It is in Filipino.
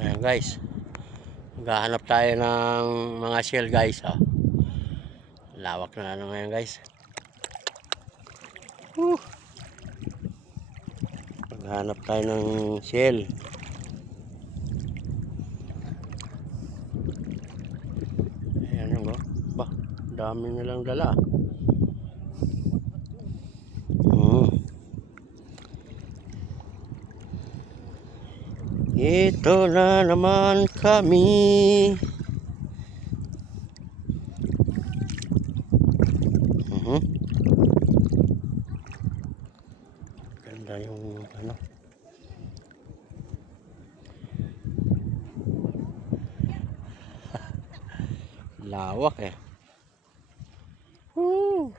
Ayan guys, maghahanap tayo ng mga shell guys. Lawak na ano ngayon guys. Maghahanap tayo ng shell. Ayan o, ba, dami nilang dala. Ito na naman kami. Ganda yung ano. Lawak eh. Woo!